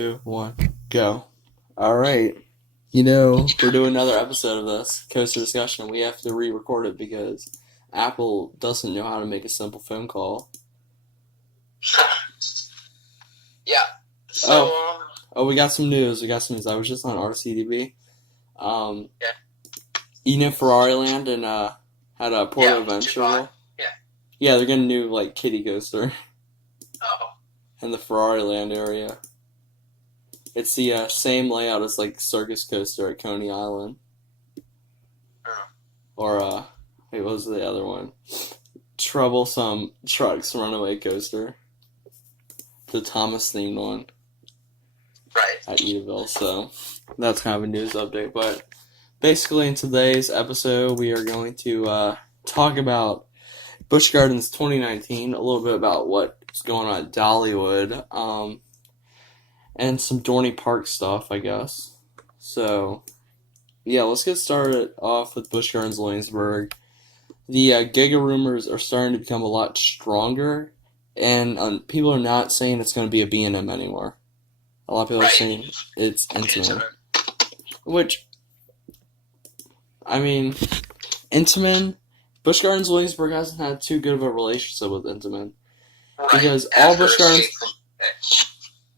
Two, one, go. All right. We're doing another episode of this Coaster Discussion. We have to re-record it because Apple doesn't know how to make a simple phone call. Yeah. We got some news. I was just on RCDB. Ferrari Land and had a Porto Venture. Yeah, they're getting a new kiddie coaster. Oh. In the Ferrari Land area. It's the same layout as Circus Coaster at Coney Island. Oh. Or what was the other one? Troublesome Trucks Runaway Coaster. The Thomas themed one. Right. At Edaville, so that's kind of a news update. But basically in today's episode we are going to talk about Busch Gardens 2019, a little bit about what's going on at Dollywood, and some Dorney Park stuff, I guess. So, yeah, let's get started off with Busch Gardens Williamsburg. The Giga rumors are starting to become a lot stronger, and people are not saying it's going to be a B&M anymore. A lot of people are saying it's Intamin. Which, I mean, Intamin, Busch Gardens Williamsburg hasn't had too good of a relationship with Intamin. Right. Because all Busch Gardens...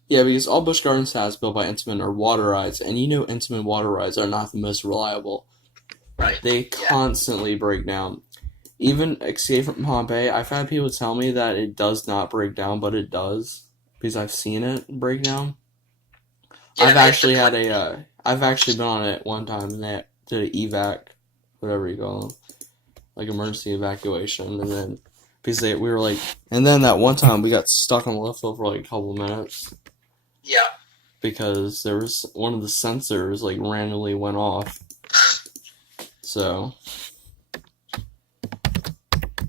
Yeah, because all Busch Gardens has built by Intamin are water rides, and Intamin water rides are not the most reliable. Right. They constantly break down. Even Escape from Pompeii, I've had people tell me that it does not break down, but it does, because I've seen it break down. Yeah, I've actually been on it one time, and they did an evac, whatever you call them, emergency evacuation, and then because we were and then that one time we got stuck on the lift hill for a couple of minutes. Yeah. Because there was one of the sensors randomly went off. So,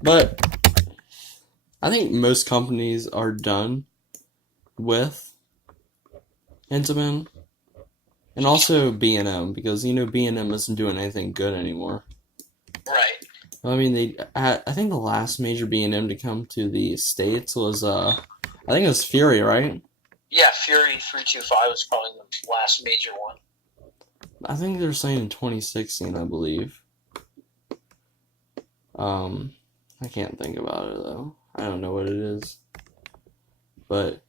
but I think most companies are done with Intamin and also B&M because B&M isn't doing anything good anymore. Right. I mean, I think the last major B&M to come to the States was I think it was Fury, right? Yeah, Fury 325 was probably the last major one. I think they're saying in 2016, I believe. I can't think about it though. I don't know what it is. But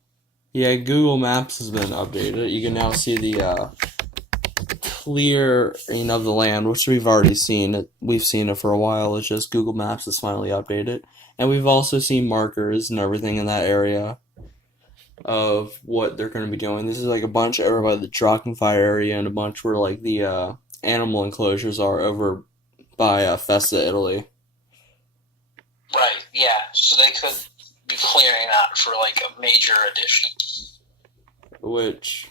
yeah, Google Maps has been updated. You can now see the clearing of the land, which we've already seen. We've seen it for a while. It's just Google Maps has finally updated. And we've also seen markers and everything in that area of what they're going to be doing. This is a bunch over by the Drachenfire area and a bunch where the animal enclosures are over by Festa, Italy. Right, yeah. So they could be clearing that for a major addition. Which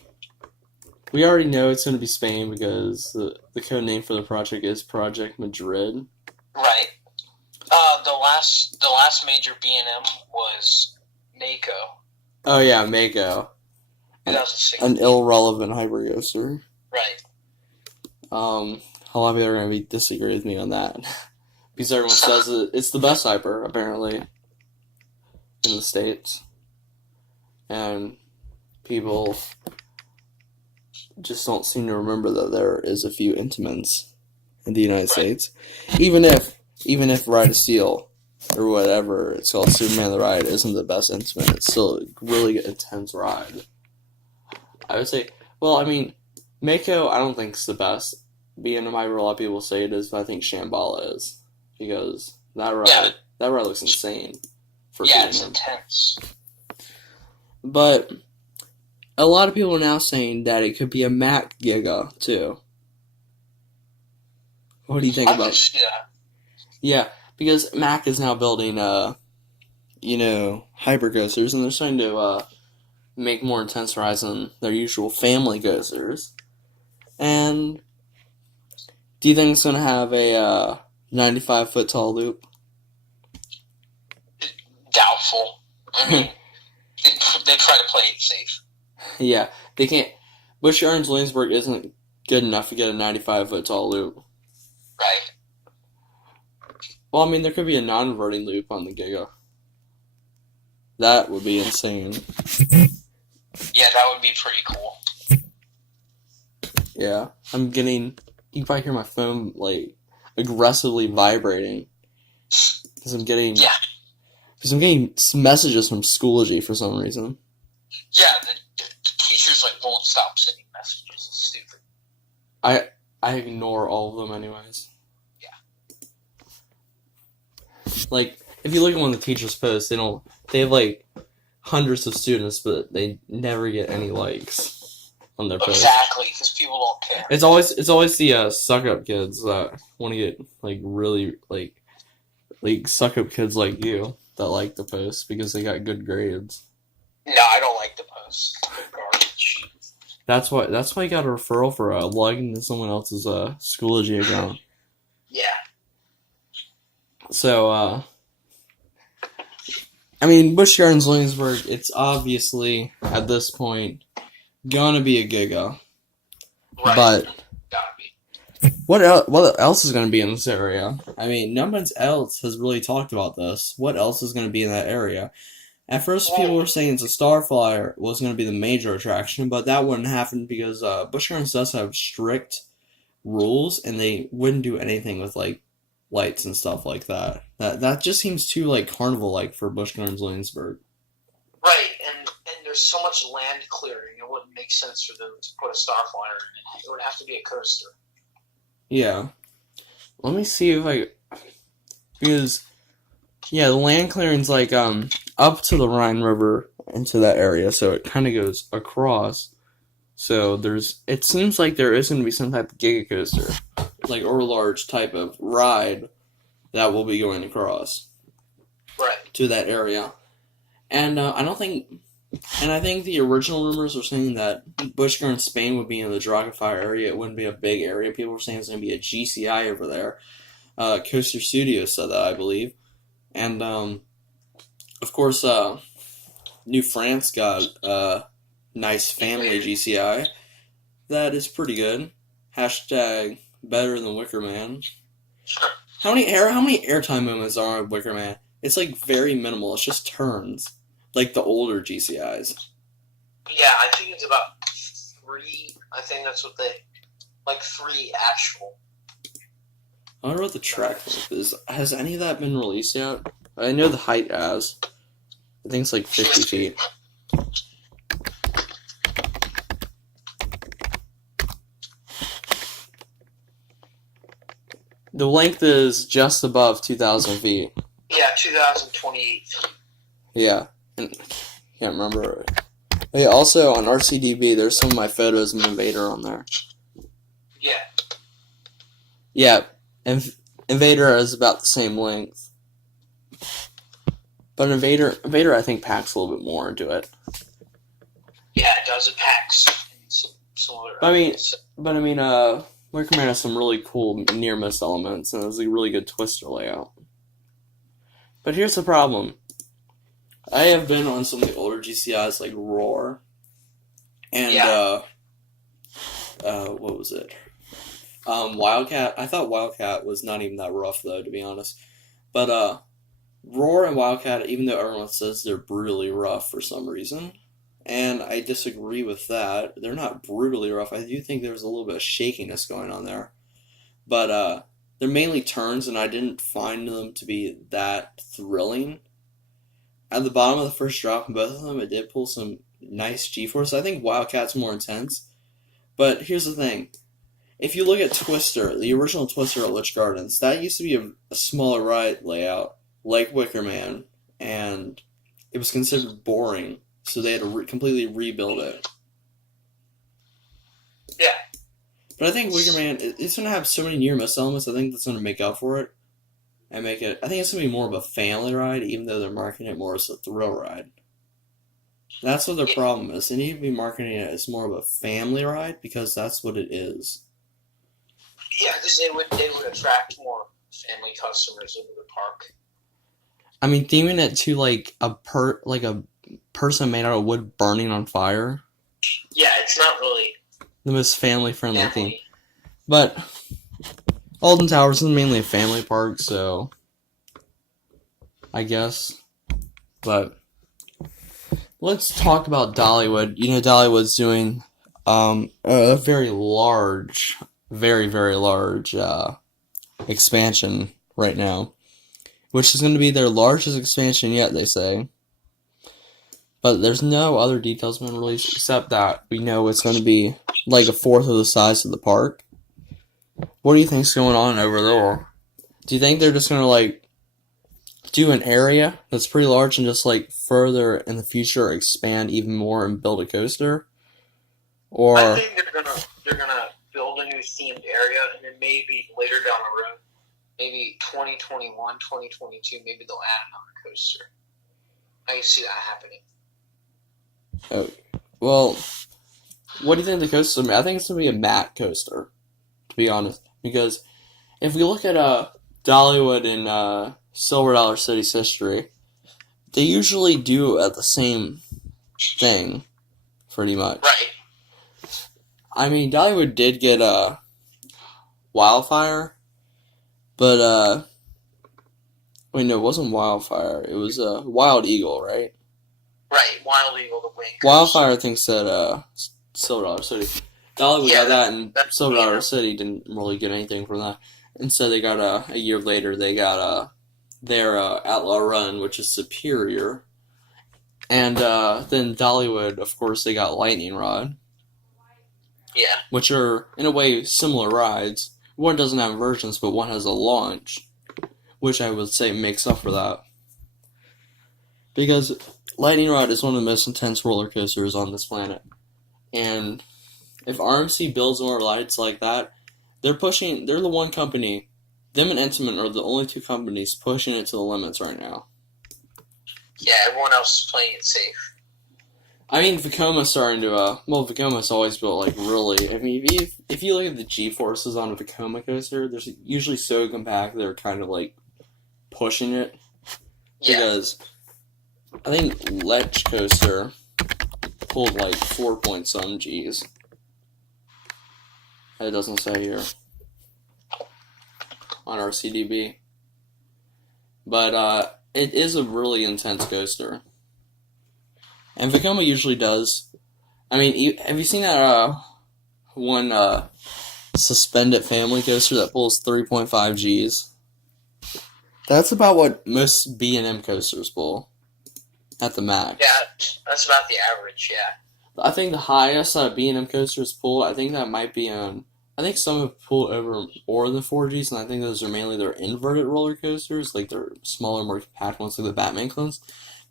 we already know it's going to be Spain because the code name for the project is Project Madrid. Right. The last major B&M was Mako. Oh yeah, Mako. An irrelevant hypercoaster. Right. A lot of people are going to disagree with me on that. Because everyone says it's the best hyper, apparently, in the States. And people just don't seem to remember that there is a few Intamins in the United States. Even if Ride of Steel or whatever it's called, Superman the Ride, isn't the best Intamin, it's still a really intense ride. I would say, Mako I don't think is the best. B&M, a lot of people say it is, but I think Shambhala is. Because that ride looks insane for B&M. It's intense. But a lot of people are now saying that it could be a Mack Giga too. What do you think about it? Yeah, because Mack is now building hypercoasters, and they're starting to make more intense rides than their usual family coasters. And do you think it's going to have a 95-foot tall loop? Doubtful. I mean, they try to play it safe. Yeah, they can't. Busch Gardens Williamsburg isn't good enough to get a 95-foot tall loop. Right. Well, there could be a non-inverting loop on the Giga. That would be insane. Yeah, that would be pretty cool. Yeah, I'm getting. You can probably hear my phone like aggressively vibrating because I'm getting. Yeah. Because I'm getting messages from Schoology for some reason. Yeah, the teachers won't stop sending messages. It's stupid. I ignore all of them anyways. Yeah. Like, if you look at one of the teachers' posts, they have hundreds of students, but they never get any likes on their posts. Exactly, because people don't care. It's always the suck up kids that want to get really suck up kids like you that like the post because they got good grades. No, I don't like the posts. They're garbage. That's why you got a referral for logging into someone else's Schoology account. Yeah. So I mean, Busch Gardens Williamsburg, it's obviously at this point gonna be a giga. Right. But Gotta be. what else is gonna be in this area? I mean, no one else has really talked about this. What else is gonna be in that area? At first, people were saying the Starflyer was going to be the major attraction, but that wouldn't happen because Busch Gardens does have strict rules, and they wouldn't do anything with lights and stuff like that. That just seems too carnival-like for Busch Gardens Williamsburg. Right, and there's so much land clearing, it wouldn't make sense for them to put a Starflyer in it. It would have to be a coaster. Yeah. Let me see if because yeah, the land clearing's up to the Rhine River into that area, so it kind of goes across. So it seems like there is going to be some type of giga coaster, or a large type of ride that will be going across, right, to that area. And I think the original rumors were saying that Busch Gardens Spain would be in the Dragonfire area. It wouldn't be a big area. People were saying it's going to be a GCI over there. Coaster Studios said that, I believe. And, of course, New France got a nice family GCI. That is pretty good. Hashtag better than Wicker Man. How many airtime moments are on Wicker Man? It's very minimal. It's just turns. Like the older GCIs. Yeah, I think it's about 3. I think that's what 3 actual. I wonder what the track length is. Has any of that been released yet? I know the height has. I think it's 50 feet. The length is just above 2,000 feet. Yeah, 2,028 feet. Yeah. And can't remember. Hey, also on RCDB, there's some of my photos of Invader on there. Yeah. Yeah. Invader is about the same length. But Invader I think packs a little bit more into it. Yeah, it does. It packs some other But I mean, Wicker Man has some really cool near miss elements, and it was a really good twister layout. But here's the problem. I have been on some of the older GCIs like Roar, and what was it? Wildcat. I thought Wildcat was not even that rough though, to be honest. But Roar and Wildcat, even though everyone says they're brutally rough for some reason, and I disagree with that. They're not brutally rough. I do think there's a little bit of shakiness going on there, but they're mainly turns, and I didn't find them to be that thrilling. At the bottom of the first drop in both of them, it did pull some nice G-force. I think Wildcat's more intense. But here's the thing. If you look at Twister, the original Twister at Busch Gardens, that used to be a smaller ride layout, like Wicker Man, and it was considered boring, so they had to completely rebuild it. Yeah. But I think Wicker Man, it's going to have so many near-miss elements, I think that's going to make up for it. And make it, I think it's going to be more of a family ride, even though they're marketing it more as a thrill ride. That's what their problem is. They need to be marketing it as more of a family ride, because that's what it is. Yeah, because they would attract more family customers into the park. I mean, theming it to a person made out of wood burning on fire. Yeah, it's not really the most family-friendly theme. But Alton Towers is mainly a family park, so I guess. But let's talk about Dollywood. You know, Dollywood's doing a very large, very, very large expansion right now, which is going to be their largest expansion yet, they say. But there's no other details been released except that we know it's going to be like a fourth of the size of the park. What do you think's going on over there? Do you think they're just going to like do an area that's pretty large and just like further in the future expand even more and build a coaster? Or I think they're gonna build a new themed area, and then maybe later down the road, maybe 2021, 2022, maybe they'll add another coaster. I can see that happening. well, what do you think the coaster? I think it's gonna be a matte coaster, to be honest. Because if we look at Dollywood and Silver Dollar City's history, they usually do at the same thing, pretty much. Right. I mean, Dollywood did get a Wildfire, but wait, no, it wasn't Wildfire. It was Wild Eagle, right? Right. Wild Eagle, the wing. Wildfire, I think, said Silver Dollar City. Dollywood Yeah, got that, and that's Silver Dollar yeah. City didn't really get anything from that. Instead, they got a year later, they got their Outlaw Run, which is superior. And then Dollywood, of course, they got Lightning Rod, Yeah. which are, in a way, similar rides. One doesn't have versions, but one has a launch, which I would say makes up for that. Because Lightning Rod is one of the most intense roller coasters on this planet. And if RMC builds more rides like that, they're the one company, them and Intamin are the only two companies pushing it to the limits right now. Yeah, everyone else is playing it safe. I mean, Vecoma's starting to, Vecoma's always built, like, really, I mean, if you look at the G-forces on a Vekoma coaster, they're usually so compact, they're kind of, like, pushing it. Yeah. Because I think Lech Coaster pulled, like, 4 point some Gs. It doesn't say here on our CDB. But, it is a really intense coaster. And Vekoma usually does. I mean, have you seen that one suspended family coaster that pulls 3.5 Gs? That's about what most B&M coasters pull at the max. Yeah, that's about the average, yeah. I think the highest B&M coasters pull, I think that might be on. I think some have pulled over more than 4 Gs, and I think those are mainly their inverted roller coasters, like their smaller, more compact ones, like the Batman clones.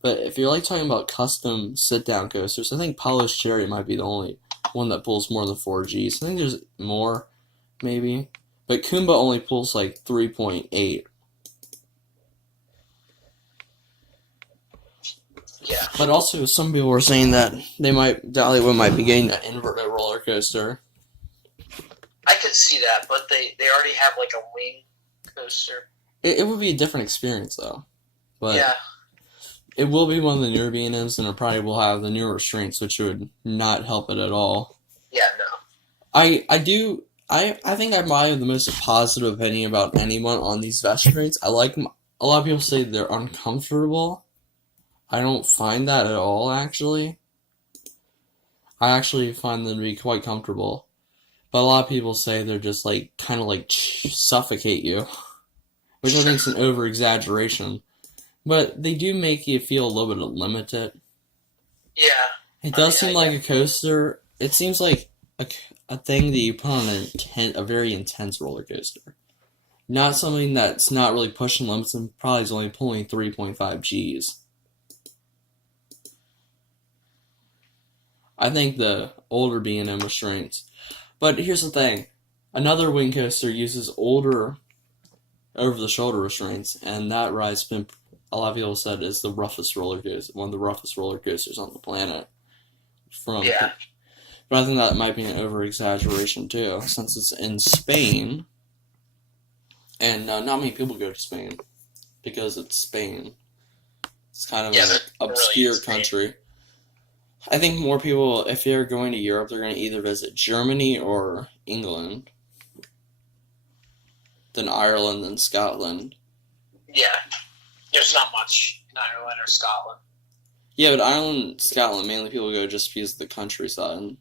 But if you're like talking about custom sit-down coasters, I think Paulo's Cherry might be the only one that pulls more than 4 Gs. I think there's more, maybe. But Kumba only pulls like 3.8. Yeah. But also, some people were saying that Dollywood might be getting an inverted roller coaster. I could see that, but they already have like a wing coaster. It would be a different experience, though. But Yeah. it will be one of the newer B&Ms, and it probably will have the newer restraints, which would not help it at all. Yeah, no. I think I might have the most positive opinion about anyone on these vest restraints. I like them. A lot of people say they're uncomfortable. I don't find that at all, actually. I actually find them to be quite comfortable. But a lot of people say they're just like, kind of like suffocate you. Which I think is an over-exaggeration. But they do make you feel a little bit limited. Yeah. It does seem like a coaster. It seems like a thing that you put on a very intense roller coaster. Not something that's not really pushing limits and probably is only pulling 3.5 Gs. I think the older B&M restraints. But here's the thing. Another wing coaster uses older over-the-shoulder restraints, and that ride's been, a lot of people said, is the roughest roller coaster, one of the roughest roller coasters on the planet. Yeah. But I think that might be an over-exaggeration, too, since it's in Spain, and not many people go to Spain, because it's Spain. It's kind of an obscure country. I think more people, if they're going to Europe, they're going to either visit Germany or England, then Ireland, then Scotland. Yeah. There's not much in Ireland or Scotland. Yeah, but Ireland, Scotland, mainly people go just because of the countryside and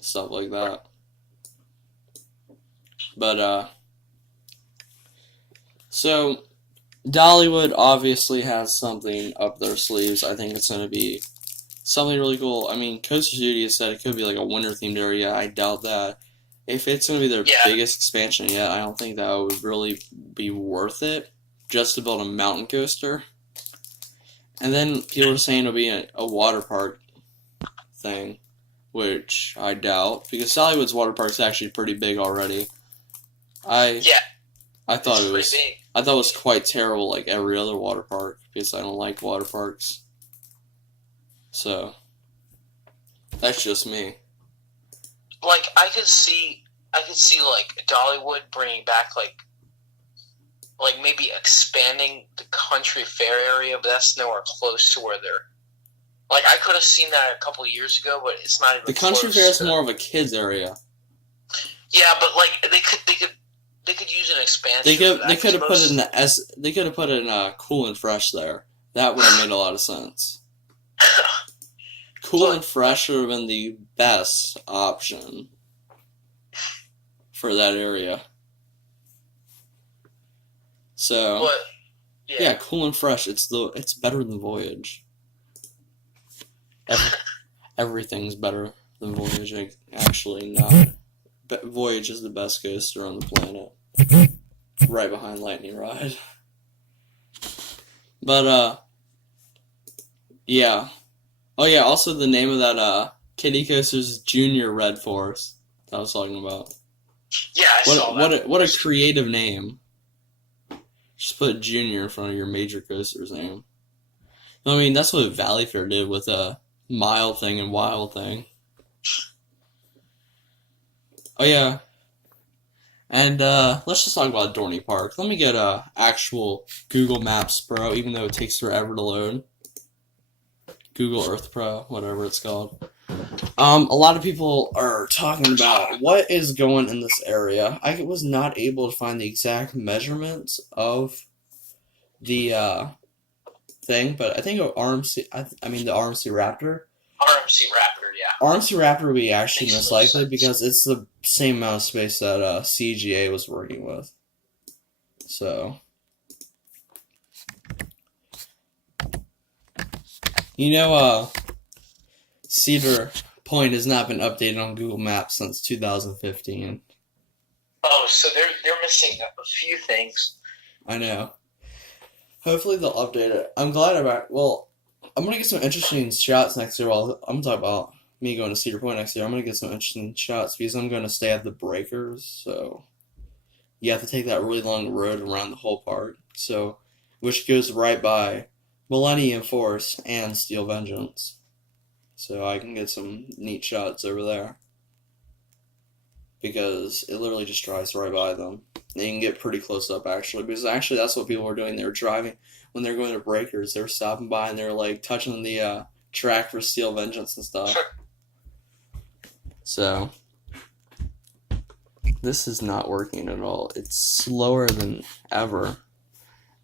stuff like that. But, so, Dollywood obviously has something up their sleeves. I think it's going to be something really cool. I mean, Coaster Studios said it could be like a winter-themed area. I doubt that. If it's going to be their Yeah. biggest expansion yet, I don't think that would really be worth it just to build a mountain coaster. And then people are saying it'll be a water park thing, which I doubt, because Dollywood's water park is actually pretty big already. Yeah, I thought it's it was pretty big. I thought it was quite terrible, like every other water park, because I don't like water parks. So that's just me. Like I could see like Dollywood bringing back like maybe expanding the country fair area, but that's nowhere close to where they're. Like I could have seen that a couple of years ago, but it's not even. The country close fair is to- more of a kids area. Yeah, but like they could use an expansion. They of could that, they could have 'cause put in Cool and Fresh there. That would have made a lot of sense. Cool and Fresh would have been the best option for that area. So But yeah, Cool and Fresh. It's better than Voyage. Everything's better than Voyage. Actually, not. But Voyage is the best coaster on the planet, right behind Lightning Ride. But yeah. Oh yeah. Also, the name of that kiddie coaster is Junior Red Force. That I was talking about. yeah, I saw that. What a creative name. Just put Junior in front of your major coaster's name. I mean, that's what Valley Fair did with a Mild thing and Wild thing. Oh yeah. And let's just talk about Dorney Park. Let me get actual Google Maps Pro, even though it takes forever to load. Google Earth Pro, whatever it's called. A lot of people are talking about what is going in this area. I was not able to find the exact measurements of the thing, but I think the RMC Raptor. RMC Raptor, yeah. RMC Raptor would be actually Makes most no likely sense. because it's the same amount of space that CGA was working with. So, Cedar Point has not been updated on Google Maps since 2015. Oh, so they're missing a few things. I know. Hopefully they'll update it. I'm glad about. Well, I'm gonna get some interesting shots next year. Well, I'm gonna talk about me going to Cedar Point next year. I'm gonna get some interesting shots because I'm gonna stay at the Breakers. So you have to take that really long road around the whole park. So, which goes right by Millennium Force and Steel Vengeance. So I can get some neat shots over there. Because it literally just drives right by them. And you can get pretty close up, actually. Because actually, that's what people were doing. They were driving, when they were going to Breakers, they were stopping by and they were, like, touching the track for Steel Vengeance and stuff. So, this is not working at all. It's slower than ever.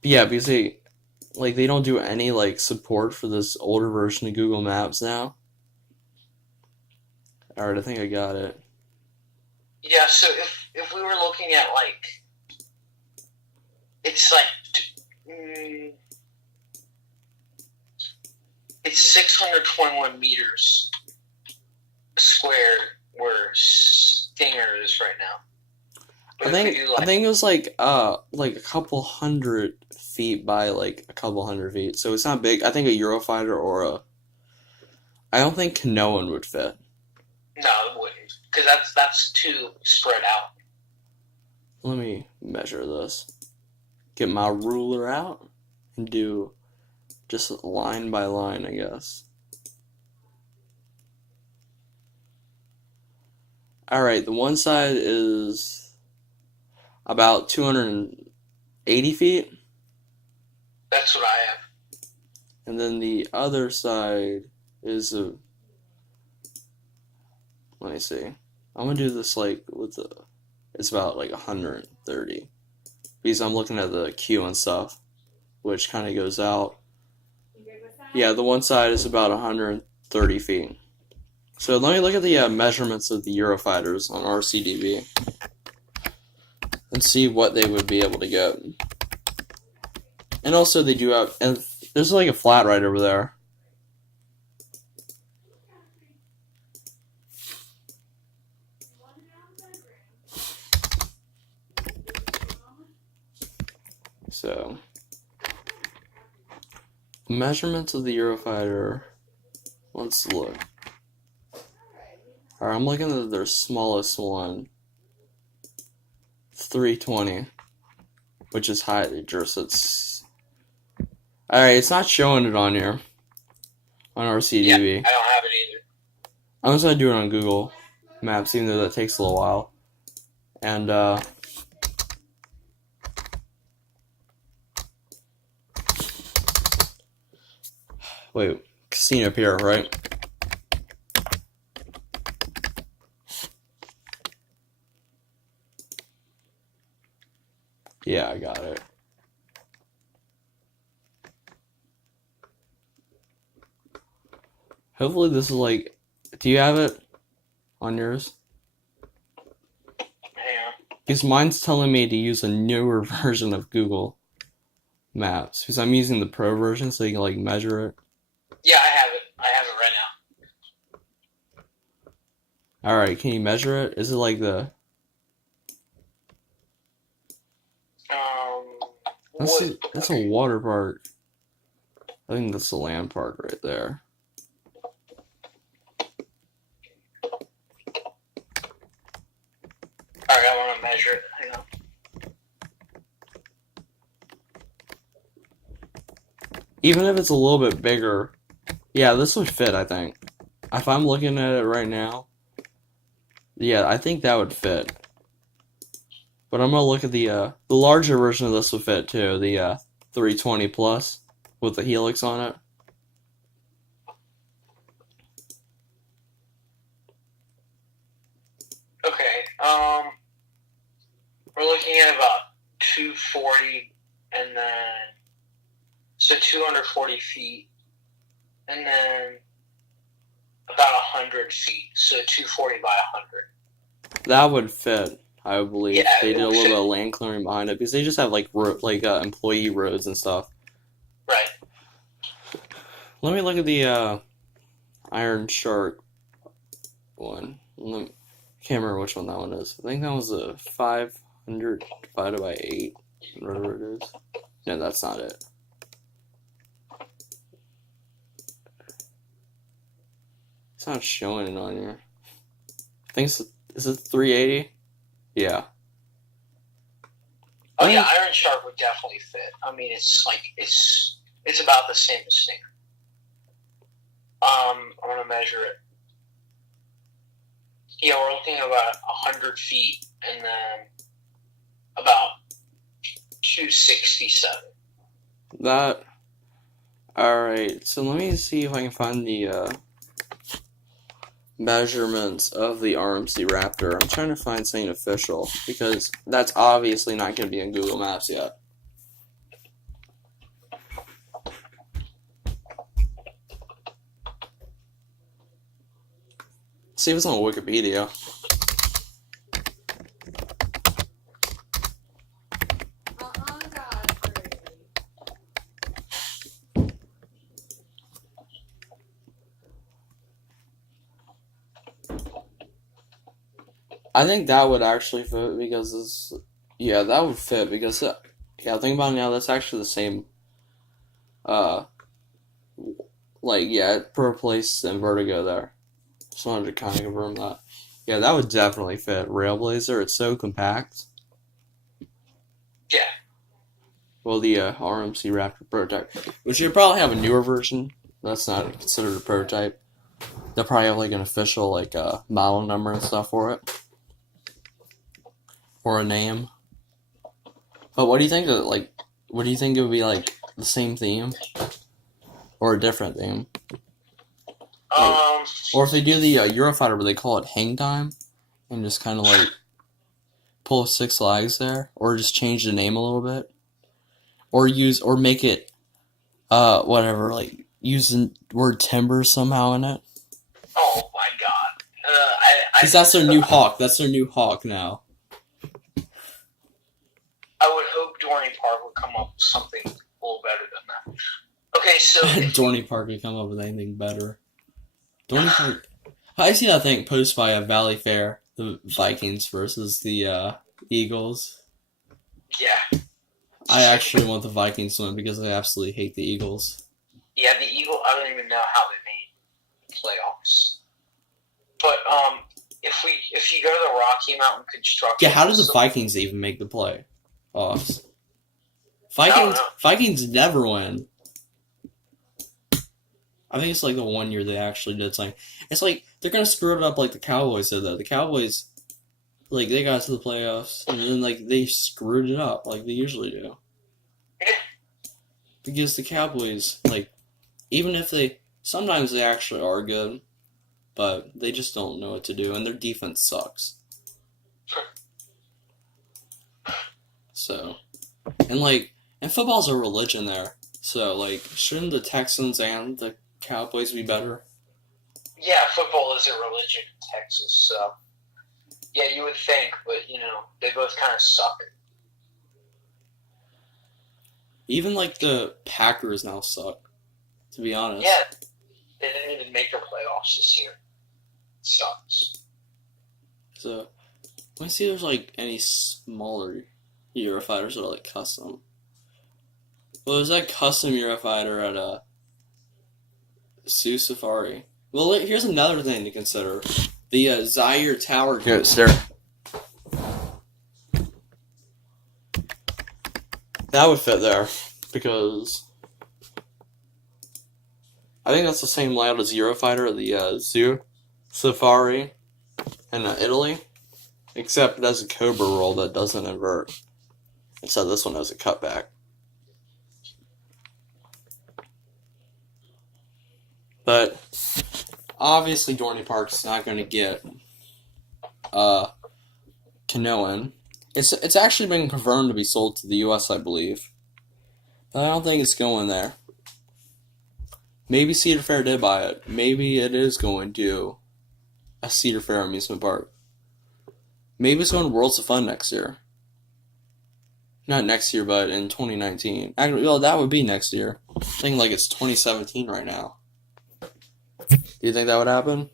But yeah, because they don't do any, like, support for this older version of Google Maps now. Alright, I think I got it. Yeah, so if we were looking at like, it's like, it's 621 meters squared where Stinger is right now. But if we do, I think it was like a couple hundred feet by like a couple hundred feet. So it's not big. I think a Eurofighter or I don't think Canoan would fit. No, it wouldn't, because that's too spread out. Let me measure this. Get my ruler out and do just line by line, I guess. Alright, the one side is about 280 feet. That's what I have. And then the other side is let me see. I'm gonna do this like it's about like 130. Because I'm looking at the queue and stuff, which kind of goes out. You good with that? Yeah, the one side is about 130 feet. So let me look at the measurements of the Eurofighters on RCDB and see what they would be able to get. And also they do have, and there's like a flat right over there. So, measurements of the Eurofighter. Let's look. Alright, I'm looking at their smallest one. 320. Which is high. It's. Alright, it's not showing it on here. On RCDB. Yeah, I don't have it either. I'm just gonna do it on Google Maps, even though that takes a little while. And, wait, Casino Pier, right? Yeah, I got it. Hopefully this is like, do you have it on yours? Hang on. Because mine's telling me to use a newer version of Google Maps. Because I'm using the Pro version so you can like measure it. Yeah, I have it. I have it right now. Alright, can you measure it? Is it like the... That's a water park. I think that's the land park right there. Alright, I want to measure it. Hang on. Even if it's a little bit bigger, yeah, this would fit, I think. If I'm looking at it right now, yeah, I think that would fit. But I'm gonna look at the larger version of this would fit too, the 320 plus with the helix on it. Okay, we're looking at about 240 and then, so 240 feet, and then about 100 feet, so 240 by 100. That would fit, I believe. Yeah, they did a little fit. bit of land clearing behind it because they just have like employee roads and stuff. Right. Let me look at the Iron Shark one. Can't remember which one that one is. I think that was a 500 divided by 8, whatever it is. No, that's not it. It's not showing it on here. I think is it 380? Yeah. Oh yeah, Iron Shark would definitely fit. I mean, it's like it's about the same as Stinger. I'm gonna measure it. Yeah, we're looking at about 100 feet, and then about 267. That. Alright, so let me see if I can find the measurements of the RMC Raptor. I'm trying to find something official because that's obviously not going to be in Google Maps yet. See if it's on Wikipedia. I think that would actually fit because this, yeah, that would fit because, yeah, think about it now, that's actually the same, per place than Vertigo there. Just wanted to kind of confirm that. Yeah, that would definitely fit. Railblazer, it's so compact. Yeah. Well, the RMC Raptor prototype, which should probably have a newer version. That's not considered a prototype. They'll probably have like an official model number and stuff for it. Or a name. But what do you think what do you think it would be like the same theme? Or a different theme? Or if they do the Eurofighter where they call it Hang Time and just kind of like pull 6 flags there, or just change the name a little bit, or make it whatever, like using word timber somehow in it? Oh my god. Because that's their new hawk. That's their new hawk now. I would hope Dorney Park would come up with something a little better than that. Okay, so Dorney Park could come up with anything better. Dorney Park. I see that thing posted by a Valley Fair, the Vikings versus the Eagles. yeah. I actually want the Vikings to win because I absolutely hate the Eagles. Yeah, the Eagle, I don't even know how they made playoffs. But if you go to the Rocky Mountain Construction, Yeah, how did the Vikings even make the playoffs? don't know. Vikings never win. I think it's like the one year they actually did something. It's like they're gonna screw it up like the Cowboys did though. The Cowboys, like they got to the playoffs and then like they screwed it up like they usually do. Because the Cowboys, like, even if sometimes they actually are good, but they just don't know what to do and their defense sucks. So, and football's a religion there. So, like, shouldn't the Texans and the Cowboys be better? Yeah, football is a religion in Texas, so yeah, you would think, but they both kind of suck. Even like the Packers now suck, to be honest. Yeah, they didn't even make the playoffs this year. It sucks. So, let me see if there's like any smaller Eurofighters that are like custom. Well, there's that custom Eurofighter at Sioux Safari. Well, here's another thing to consider. The Zaire Tower coaster. That would fit there, because I think that's the same layout as Eurofighter, the Sioux Safari in Italy, except it has a Cobra roll that doesn't invert. Instead, this one has a cutback. But obviously, Dorney Park's not going to get Kanoan. It's actually been confirmed to be sold to the U.S., I believe. But I don't think it's going there. Maybe Cedar Fair did buy it. Maybe it is going to a Cedar Fair amusement park. Maybe it's going to Worlds of Fun next year. Not next year, but in 2019. Actually, well, that would be next year. I think like it's 2017 right now. Do you think that would happen?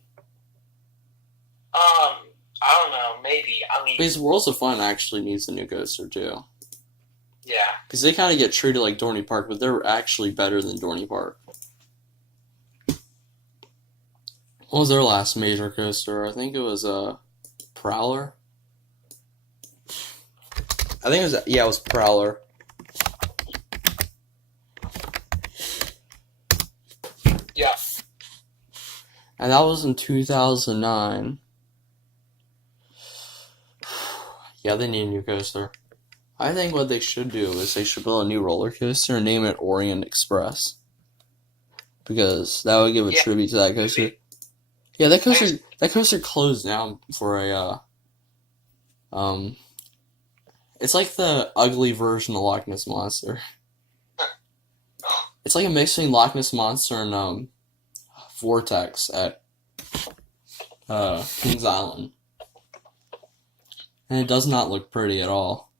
I don't know. Maybe. I mean, Because Worlds of Fun actually needs a new coaster too. yeah. Because they kind of get treated like Dorney Park, but they're actually better than Dorney Park. What was their last major coaster? I think it was Prowler. I think it was Prowler. Yeah. And that was in 2009. Yeah, they need a new coaster. I think what they should do is they should build a new roller coaster and name it Orient Express. Because that would give a tribute to that coaster. Yeah, that coaster closed down for a it's like the ugly version of Loch Ness Monster. It's like a mix between Loch Ness Monster and Vortex at Kings Island. And it does not look pretty at all.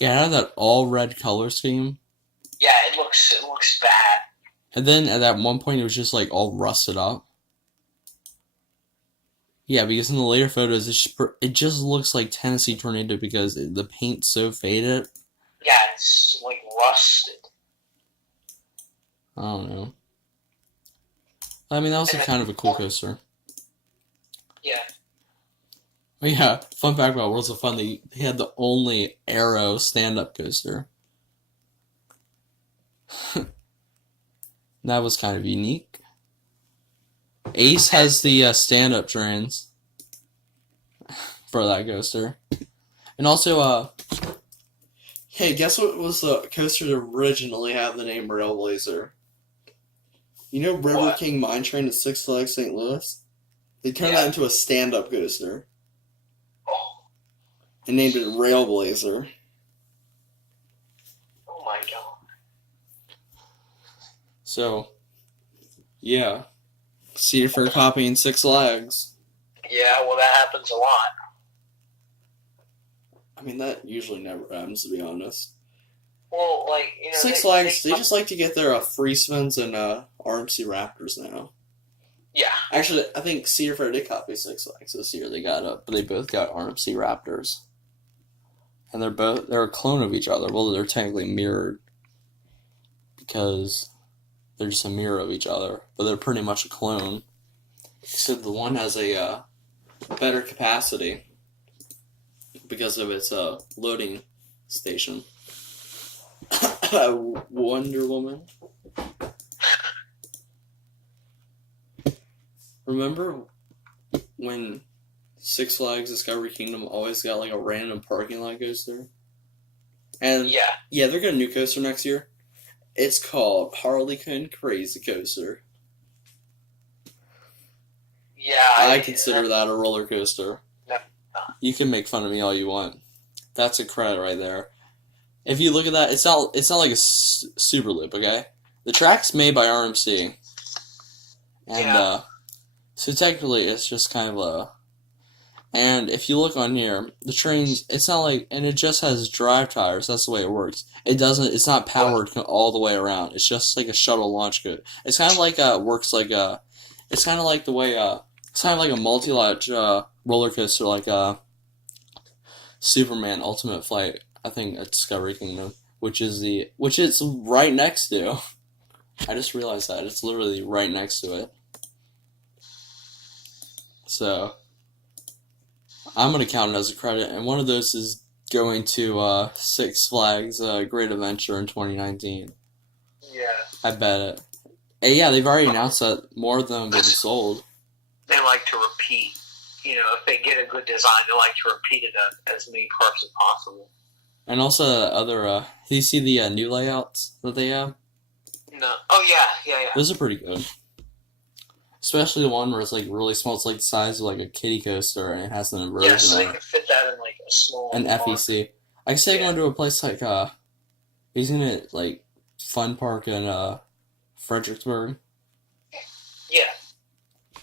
Yeah, it had that all red color scheme. Yeah, it looks bad. And then at that one point it was just like all rusted up. Yeah, because in the later photos it just looks like Tennessee Tornado because the paint's so faded. Yeah, it's like rusted. I don't know. I mean, that was kind of a cool coaster. Yeah. Oh yeah, fun fact about Worlds of Fun, they had the only Arrow stand-up coaster. That was kind of unique. Ace has the stand-up trains for that coaster. And also, hey, guess what was the coaster that originally had the name Railblazer? You know River What? King Mine Train at Six Flags St. Louis? They turned that into a stand-up coaster. Oh, And named it Railblazer. oh Oh my god. So, yeah. Cedar Fair copying Six Flags. Yeah, well, that happens a lot. I mean, that usually never happens, to be honest. Well, like, you know, Six Flags, they just like to get their free spins and RMC Raptors now. Yeah. Actually, I think Cedar Fair did copy Six Flags this year. But they both got RMC Raptors. And they're a clone of each other. Well, they're technically mirrored because they're just a mirror of each other, but they're pretty much a clone. Except the one has a better capacity because of its loading station. Wonder Woman. Remember when Six Flags Discovery Kingdom always got like a random parking lot coaster? And yeah, they're getting a new coaster next year. It's called Harley Quinn Crazy Coaster. Yeah, I consider that a roller coaster. No. You can make fun of me all you want. That's a credit right there. If you look at that, it's not like a super loop, okay? The track's made by RMC. And so technically it's just kind of a... And if you look on here, the trains, it's not like... And it just has drive tires, that's the way it works. It's not powered all the way around. It's just like a shuttle launch coaster. It's kind of like works like a... It's kind of like the way it's kind of like a multi-launch roller coaster, like Superman Ultimate Flight. I think at Discovery Kingdom, which it's right next to. I just realized that it's literally right next to it. So I'm gonna count it as a credit, and one of those is going to Six Flags Great Adventure in 2019. Yeah. I bet it. And yeah, they've already announced that more of them will be sold. They like to repeat. You know, if they get a good design, they like to repeat it at as many parks as possible. And also other, do you see the new layouts that they have? No. Oh, yeah. Those are pretty good. Especially the one where it's like really small. It's like the size of like a kiddie coaster, and it has an inversion. Yeah, so they can fit that in like a small. An FEC. I say going to a place like isn't it like Fun Park in Fredericksburg? Yeah.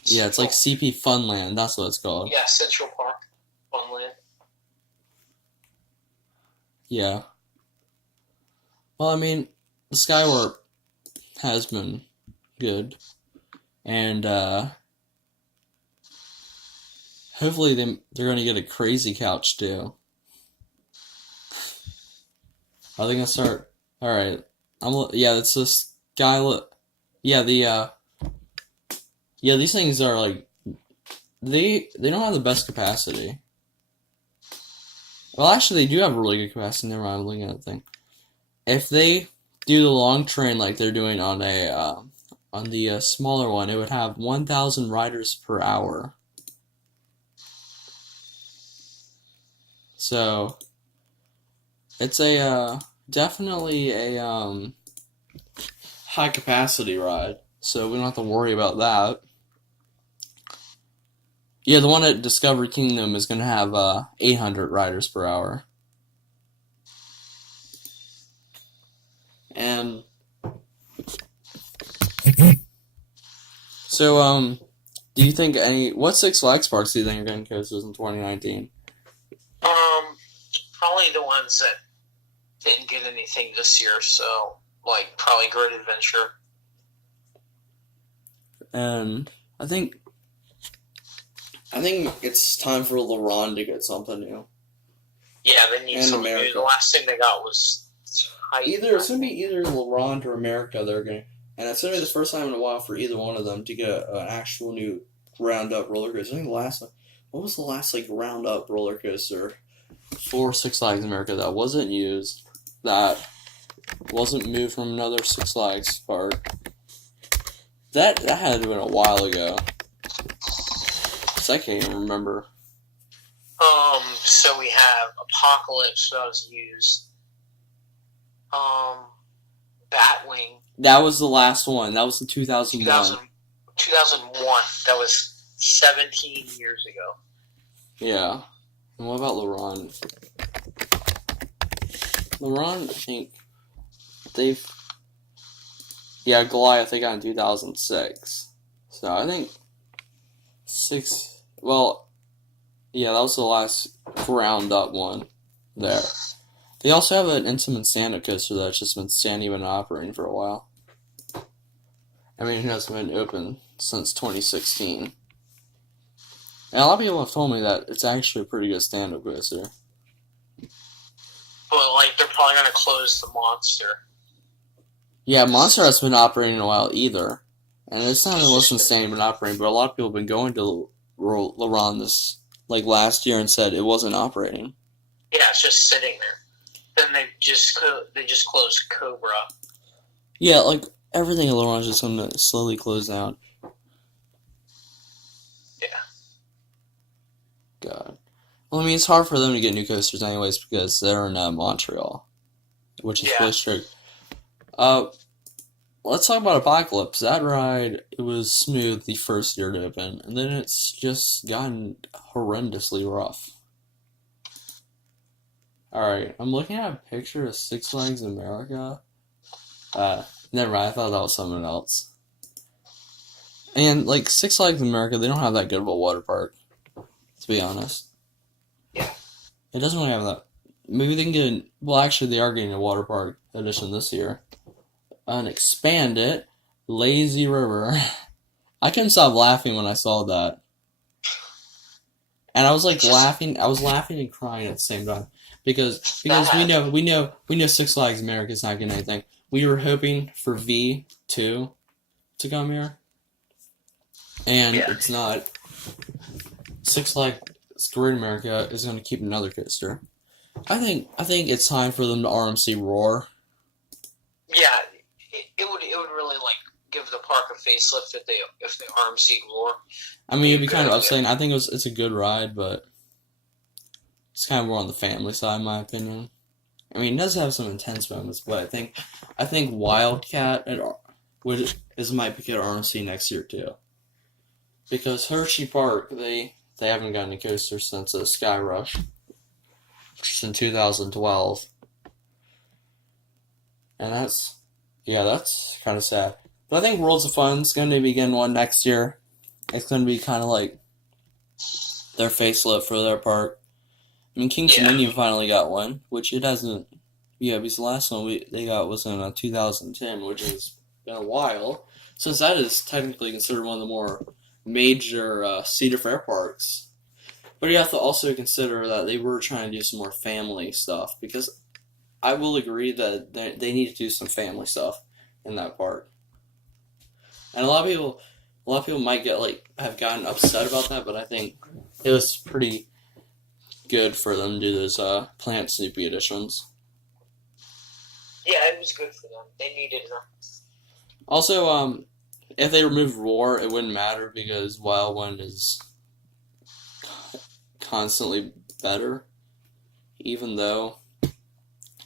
Yeah, it's like CP Funland. That's what it's called. Yeah, Central Park, Funland. Yeah. Well, I mean, the Skywarp has been good. And hopefully they're going to get a crazy couch too. Are they going to start? Alright. It's this guy. Yeah, these things are like, they don't have the best capacity. Well, actually, they do have a really good capacity. Never mind, I'm looking at the thing. If they do the long train like they're doing on the smaller one, it would have 1,000 riders per hour. So, it's definitely a high capacity ride. So we don't have to worry about that. Yeah, the one at Discovery Kingdom is going to have 800 riders per hour. And so, do you think what Six Flags parks do you think are getting coasters in 2019? Probably the ones that didn't get anything this year, so, like, probably Great Adventure. And I think it's time for LeRon to get something new. Yeah, they need something new. The last thing they got was it's gonna be either LeRon or America. And it's gonna be the first time in a while for either one of them to get an actual new ground up roller coaster. I think what was the last like ground up roller coaster for Six Flags America that wasn't used, that wasn't moved from another Six Flags park? That had to have been a while ago. I can't even remember. So we have Apocalypse that was used. Batwing. That was the last one. That was in 2001. 2001. That was 17 years ago. Yeah. And what about LeRon? LeRon, I think... Goliath they got in 2006. So I think that was the last ground up one there. They also have an Intamin Santa coaster that's just been standing and operating for a while. I mean, it hasn't been open since 2016. And a lot of people have told me that it's actually a pretty good stand-up coaster. But, like, they're probably going to close the Monster. Yeah, Monster hasn't been operating in a while either. And it's not really standing and operating, but a lot of people have been going to LaRon this, like, last year and said it wasn't operating. Yeah, it's just sitting there. Then they just closed Cobra. Yeah, like, everything at LaRon is just going to slowly close down. Yeah. God. Well, I mean, it's hard for them to get new coasters anyways because they're in Montreal, which is really strict. Let's talk about Apocalypse. That ride, it was smooth the first year to open, and then it's just gotten horrendously rough. Alright, I'm looking at a picture of Six Flags America. Never mind, I thought that was something else. And, like, Six Flags America, they don't have that good of a water park, to be honest. Yeah. It doesn't really have that. Maybe they can get well, actually, they are getting a water park edition this year. And expand it. Lazy River. I couldn't stop laughing when I saw that. And I was like laughing. I was laughing and crying at the same time because we know Six Flags America is not getting anything. We were hoping for V2 to come here, and it's not. Six Flags Great America is going to keep another coaster. I think it's time for them to RMC Roar. Yeah, it would really like give the park a facelift if they RMC Roar. I mean, it'd be kind of upsetting. I think it's a good ride, but it's kind of more on the family side, in my opinion. I mean, it does have some intense moments, but I think Wildcat might be good at RMC next year too, because Hershey Park they haven't gotten a coaster since Sky Rush, which is in 2012, and that's kind of sad. But I think Worlds of Fun is going to begin one next year. It's going to be kind of like their facelift for their park. I mean, King's Dominion finally got one, which it hasn't. Yeah, because the last one they got was in 2010, which has been a while. Since that is technically considered one of the more major Cedar Fair parks. But you have to also consider that they were trying to do some more family stuff, because I will agree that they need to do some family stuff in that park. And a lot of people might have gotten upset about that, but I think it was pretty good for them to do those Planet Snoopy editions. Yeah, it was good for them. They needed them. Also, if they removed Roar, it wouldn't matter because Wild Wind is constantly better, even though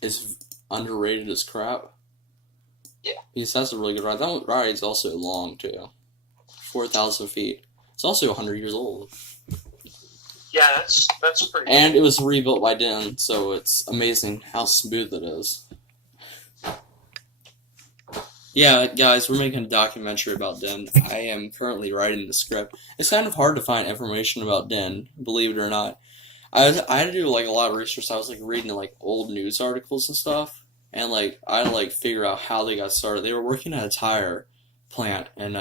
it's underrated as crap. Yeah. Because that's a really good ride. That ride is also long, too. 4,000 feet. It's also 100 years old. Yeah, that's pretty And cool. it was rebuilt by Den, so it's amazing how smooth it is. Yeah, guys, we're making a documentary about Den. I am currently writing the script. It's kind of hard to find information about Den, believe it or not. I had to do a lot of research. I was reading old news articles and stuff, and I had to figure out how they got started. They were working at a tire plant in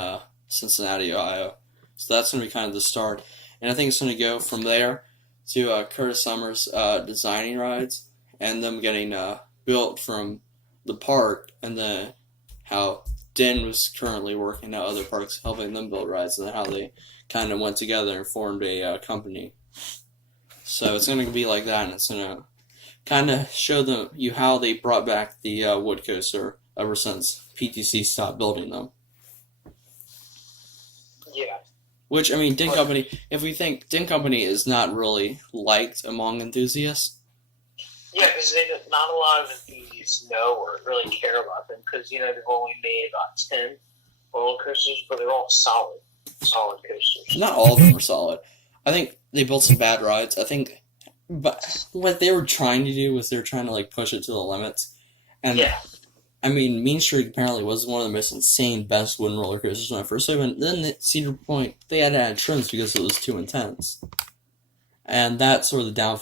Cincinnati, Ohio. So that's going to be kind of the start. And I think it's going to go from there to Curtis Summers designing rides and them getting built from the park, and then how Den was currently working at other parks helping them build rides, and then how they kind of went together and formed a company. So it's going to be like that, and it's going to kind of show you how they brought back the wood coaster ever since PTC stopped building them. Yeah. Which, I mean, Den Company, if we think Den Company is not really liked among enthusiasts. Yeah, because not a lot of enthusiasts know or really care about them, because, they've only made about 10 roller coasters, but they're all solid coasters. Not all of them are solid. I think they built some bad rides. But what they were trying to do was they were trying to push it to the limits. And I mean, Mean Streak apparently was one of the most insane, best wooden roller coasters when I first opened. Then at Cedar Point, they had to add trims because it was too intense. And that's sort of the downfall